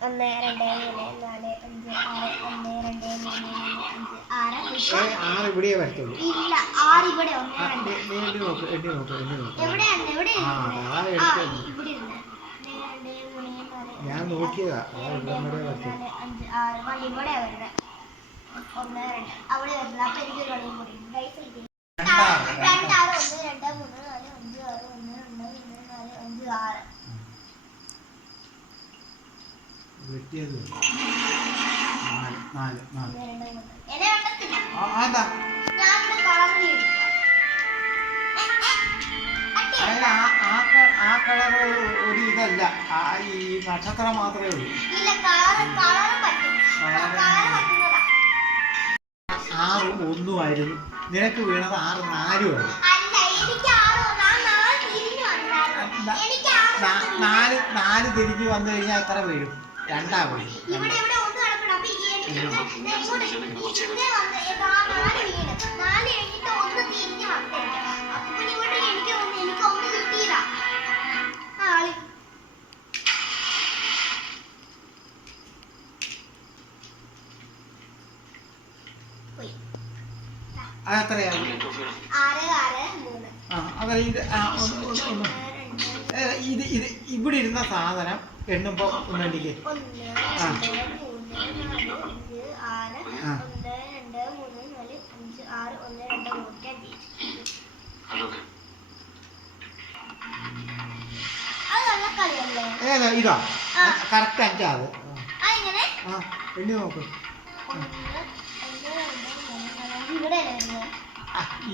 1 2 3 4 5 6 1 2 3 4 5 6 6 ഇവിടെ വരത്തുള്ളൂ. ഇല്ല 6 ഇവിടെ 1 2 എണ്ണി നോക്ക്. എവിടെയാണ് ഇവിടെ ഞാൻ നോക്കിയതാ. 2 3 4 5 6 വണ്ടി ഇവിടെ വരുന്നത് 1 2 അവിടെ വരുന്നത്. അപ്പൊ എനിക്ക് ഒരു കളിയും കൂടി 2 6 1 2 3 4 5 6 1 2 3 4 5 6 വെട്ടിയത് 4 എന്നെ കണ്ടത്തില്ല. അതാ ഞാൻ ഇവിടെ കളറിൽ ആ കളർ ഒരു ഇതല്ല. ഈ നക്ഷത്രം മാത്രമേ ഉള്ളൂ. ഇല്ല കളർ പറ്റും. കളർ പറ്റുന്നതാ. 6 1 ആയിരുന്നു. നിനക്ക് വീണത് 6 4 ആയിരുന്നു. അല്ല എനിക്ക് 6 4 തിരിഞ്ഞു വന്നായിരുന്നു. എനിക്ക് 4 തിരിഞ്ഞു വന്നു കഴിഞ്ഞാൽ എത്ര വീഴും? 2 വീഴും. ഇവിടെ ഒന്ന് നടക്കണം. അപ്പൊ ഇങ്ങനെ വന്ന് 4 വീണ് 4 കഴിഞ്ഞിട്ട് ഒന്ന് തിരിഞ്ഞു വന്നില്ല. അപ്പൊ ഇവിടെ എനിക്ക് ഒന്ന് കിട്ടിയില്ല. ആളി പോയി. അതെത്രയാണ്? 6 6 3. അതല്ല ഇത് ഇവിടെ ഇരുന്ന സാധനം എണ്ണുമ്പോ ഒന്നടിക്ക്. 1 2 3 4 5 6 1 2 3 4 5 6 1 2 3 5. അത് നല്ല കളിയല്ലേ? ഏതാ ഇതാ കറക്റ്റ് അഞ്ചാ അത്. അതെങ്ങനെ? എണ്ണി നോക്ക്.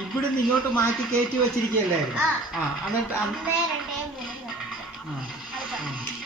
ഇവിടുന്ന് ഇങ്ങോട്ട് മാറ്റി കയറ്റി വെച്ചിരിക്കുകയല്ലായിരുന്നു. എന്നിട്ട് 1 2 3 4